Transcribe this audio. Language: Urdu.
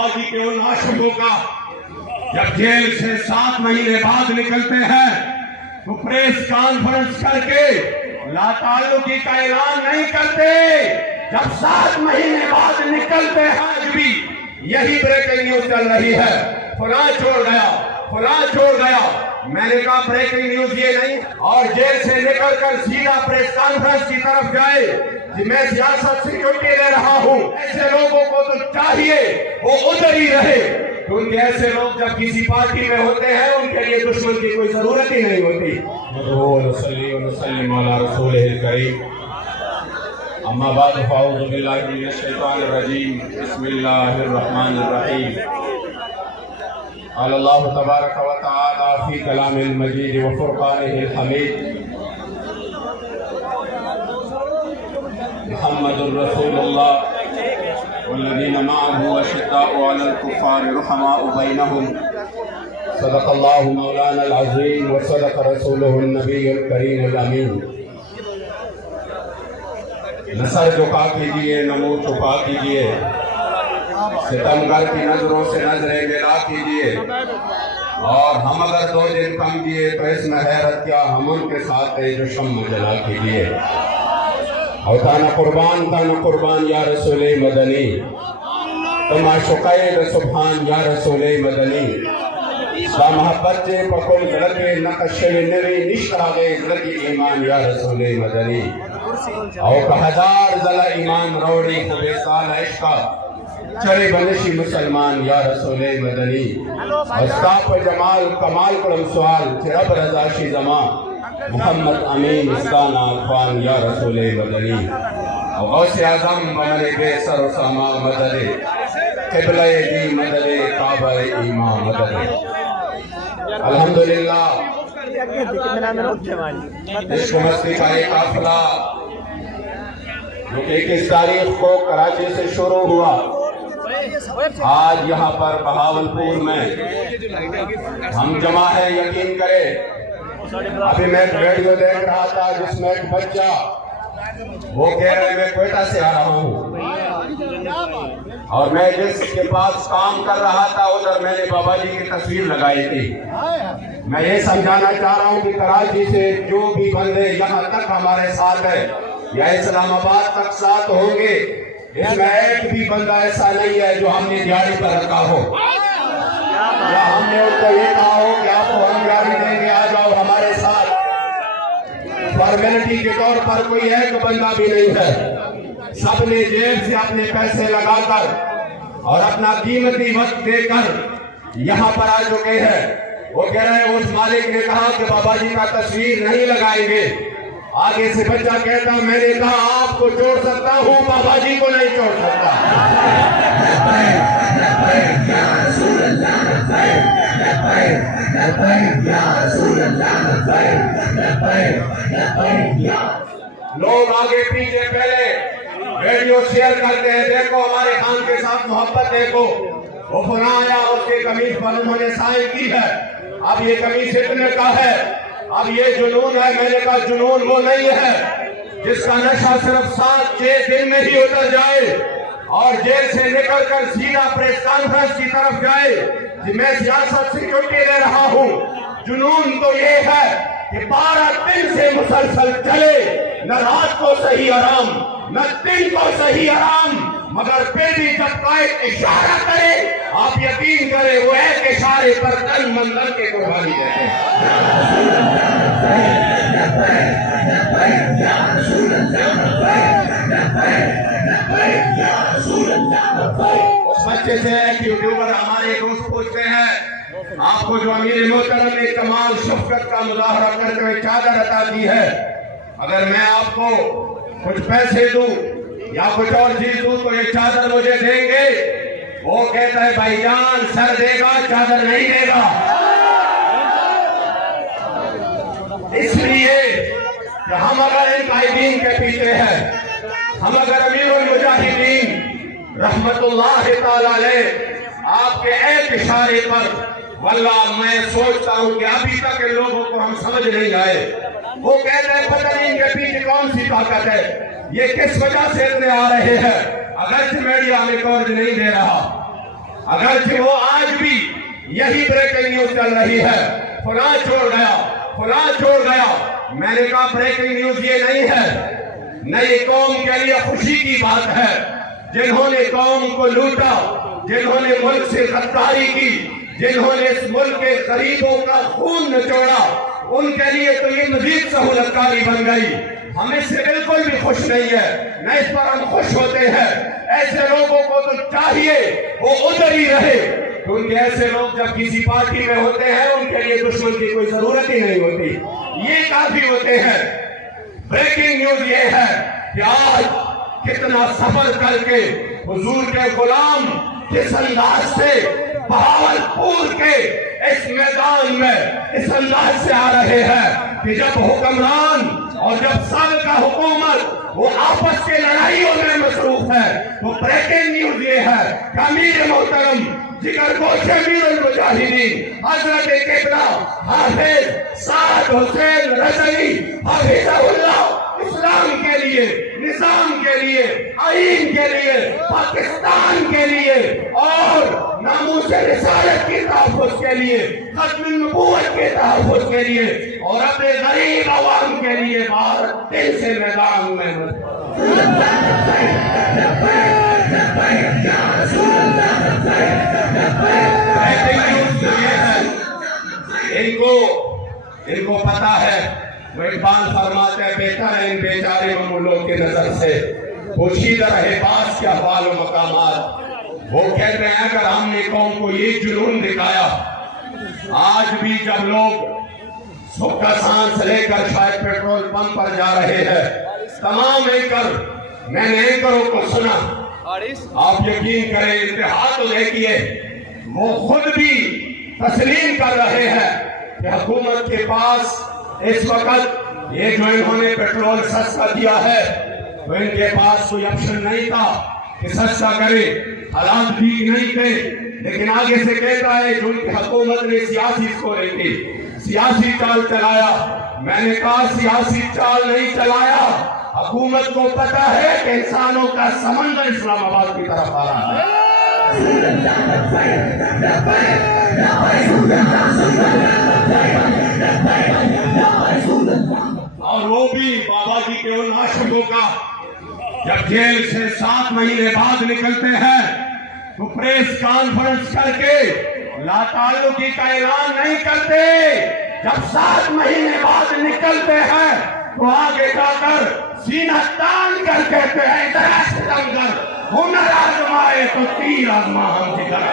بابا جی کے ان عاشقوں کا جب جیل سے 7 مہینے بعد نکلتے ہیں تو پریس کانفرنس کر کے لا تعلقی کا اعلان نہیں کرتے. جب 7 مہینے بعد نکلتے ہیں آج بھی یہی بریکنگ نیوز چل رہی ہے, فلاں چھوڑ گیا, فلاں چھوڑ گیا. میں نے کہا بریکنگ نیوز یہ نہیں, اور جیل سے نکل کر سیدھا پریس کانفرنس کی طرف جائے کہ میں سیاست سے چھٹی لے رہا ہوں. ایسے لوگوں کو تو چاہیے وہ ادھر ہی رہے, کیونکہ ایسے لوگ جب کسی پارٹی میں ہوتے ہیں ان کے لیے دشمن کی کوئی ضرورت ہی نہیں ہوتی. نصلی ونسلم علی رسولہ الکریم. اما بعد فاعوذ باللہ من الشیطان الرجیم. بسم اللہ الرحمن الرحیم. قال اللہ تبارک و تعالی فی کلام المجید و فرقانہ الحمید. محمد رسول اللہ والذین معه اشداء علی الکفار رحماء بینہم. صدق اللہ مولانا العظیم و صدق رسولہ النبی الکریم الامین. نہ سر جھکا کیجیے نہ منہ چھپا کیجیے, ستمگر کی نظروں سے نظریں ملا کیجیے, اور ہم اگر 2 دن کم کیے تو اس میں حیرت کیا, ہم ان کے ساتھ جو شمع جلا کیجیے. اور تانا قربان یا رسول مدنی, تم عاشقائے سبحان یا رسول مدنی. با محبت چے پکل گلکے نقش نوی نشتاغے گلکی ایمان یا رسول مدنی. او کہ 1000 زلہ ایمان روڑی خوبے سال عشقہ چرے بنشی مسلمان یا رسول مدنی. اسکاپ جمال کمال کرم سوال چھ رب رضا شی زمان محمد امین استانا عرفان یا رسول مدنی. غوث اعظم بمن بے سر و ساما مدد, قبلہ دی مدد, کعبہ ایمان مدد. الحمدللہ عشق مستی کا ایک قافلہ جو کہ 21 تاریخ کو کراچی سے شروع ہوا, آج یہاں پر بہاولپور میں ہم جمع ہے. یقین کرے ابھی میں ایک ویڈیو دیکھ رہا تھا جس میں ایک بچہ وہ کہہ رہے میں کوئٹہ سے آ رہا ہوں, اور میں جس کے پاس کام کر رہا تھا ادھر میں نے بابا جی کی تصویر لگائی تھی. میں یہ سمجھانا چاہ رہا ہوں کہ کراچی سے جو بھی بندے یہاں تک ہمارے ساتھ ہیں یا اسلام آباد تک ساتھ ہوں گے, اس میں ایک بھی بندہ ایسا نہیں ہے جو ہم نے دیاری پر رکھا ہو یا ہم نے ان کو یہ کہا ہو کہ آپ کو ہم دیاری دیں گے, آ جاؤ ہمارے ساتھ. فارمیلٹی کے طور پر کوئی ایک بندہ بھی نہیں ہے. سب نے جیب سے اپنے پیسے لگا کر اور اپنا قیمتی وقت دے کر یہاں پر آ چکے ہیں. وہ کہہ رہے ہیں اس مالک نے کہا کہ بابا جی کا تصویر نہیں لگائیں گے. آگے سے بچہ کہتا میں نے کہا آپ کو چھوڑ سکتا ہوں, بابا جی کو نہیں چھوڑ سکتا. لوگ آگے پیچھے پہلے ویڈیو شیئر کرتے ہیں, دیکھو ہمارے خان کے ساتھ محبت, دیکھو وہ فلاں آیا اس کے قمیص پر انہوں نے سائن کی ہے, اب یہ قمیص اتنے کا ہے, اب یہ جنون ہے. میں نے کہا جنون وہ نہیں ہے جس کا نشہ صرف 7-6 دن میں ہی اتر جائے اور جیل سے نکل کر سیدھا پریس کانفرنس کی طرف جائے کہ میں سیاست سے چھٹی لے رہا ہوں. جنون تو یہ ہے کہ 12 دن سے مسلسل چلے, نہ رات کو صحیح آرام نہ دن کو صحیح آرام, مگر پھر بھی جب قائد اشارہ کرے آپ یقین کریں وہ ایک اشارے پر تن من کے قربانی دیتے ہیں. اس بچے سے ایک یوٹیوبر ہمارے دوست پوچھتے ہیں آپ کو جو امیر محترم نے کمال شفقت کا مظاہرہ کرتے ہوئے چادر عطا کی ہے, اگر میں آپ کو کچھ پیسے دوں یا کچھ اور چیز دوں تو یہ چادر مجھے دیں گے؟ وہ کہتا ہے بھائی جان سر دے گا چادر نہیں دے گا. اس لیے کہ ہم اگر ان قائدین کے پیچھے ہیں, ہم اگر امیر المجاہدین رحمت اللہ تعالی علیہ آپ کے ایک اشارے پر, واللہ میں سوچتا ہوں کہ ابھی تک ان لوگوں کو ہم سمجھ نہیں آئے. وہ کہتے ہیں پتہ نہیں ان کے پیچھے کون سی طاقت ہے, یہ کس وجہ سے اتنے آ رہے ہیں. اگرچہ میڈیا ہمیں کورج نہیں دے رہا, اگرچہ وہ آج بھی یہی بریکنگ نیوز چل رہی ہے، فلاں چھوڑ گیا، فلاں چھوڑ گیا۔ میں نے کہا بریکنگ نیوز یہ نہیں ہے، نئی قوم کے لیے خوشی کی بات ہے، جنہوں نے قوم کو لوٹا، جنہوں نے ملک سے غداری کی، جنہوں نے اس ملک کے غریبوں کا خون نچوڑا، ان کے لیے تو یہ مزید سہولت کاری بن گئی۔ ہم اس سے بالکل بھی خوش نہیں ہے، نہ اس پر ہم خوش ہوتے ہیں۔ ایسے لوگوں کو تو چاہیے وہ ادھر ہی رہے، کیونکہ ایسے لوگ جب کسی پارٹی میں ہوتے ہیں ان کے لیے دشمن کی کوئی ضرورت ہی نہیں ہوتی، یہ کافی ہوتے ہیں۔ بریکنگ نیوز یہ ہے کہ آج کتنا سفر کر کے حضور کے غلام کس انداز سے بہاولپور کے اس میدان میں اس انداز سے آ رہے ہیں کہ جب حکمران اور جب سابقہ حکومت وہ آپس کے لڑائیوں میں مصروف ہے تو بریکنگ نیوز یہ ہے کہ امیر محترم جگر گوش امیر المجاہدین حضرت قبلہ حافظ سعد حسین رضوی حفظہ اللہ اسلام کے لیے، نظام کے لیے، آئین کے لیے، پاکستان کے لیے اور ناموس رسالت کی تحفظ کے لیے، ختم النبوت کے تحفظ کے لیے اور اپنے غریب عوام کے لیے باہر دل سے میدان میں ان کو پتا ہے، وہ اقبال فرماتے ہیں بہتر ہے ان بیچارے مملوک کی نظر سے پوشیدہ رہے باس کے احوال و مقامات۔ وہ کہتے ہیں اگر ہم نے قوم کو یہ جنون دکھایا، آج بھی جب لوگ صبح کا سانس لے کر شاید پیٹرول پمپ پر جا رہے ہیں، تمام میں نے اینکروں کو سنا، آپ یقین کریں انتہا تو دیکھیے وہ خود بھی تسلیم کر رہے ہیں کہ حکومت کے پاس اس وقت یہ جو انہوں نے پیٹرول سستا دیا ہے تو ان کے پاس کوئی آپشن نہیں تھا کہ سستا کرے، حالات ٹھیک نہیں تھے، لیکن آگے سے کہتا ہے جو ان کی حکومت نے سیاسی اسکورنگ کی، سیاسی چال چلایا۔ میں نے کہا سیاسی چال نہیں چلایا، حکومت کو پتا ہے کہ انسانوں کا سمندر اسلام آباد کی طرف آ رہا ہے۔ اور وہ بھی بابا جی کے ان عاشقوں کا جب جیل سے 7 مہینے بعد نکلتے ہیں تو پریس کانفرنس کر کے لا تعلقی کا اعلان نہیں کرتے، جب 7 مہینے بعد نکلتے ہیں تو آگے جا کر سینہ تان کر کہتے ہیں ادھر ستم کر ہنر آزمائے تو تیر آزما ہم جگر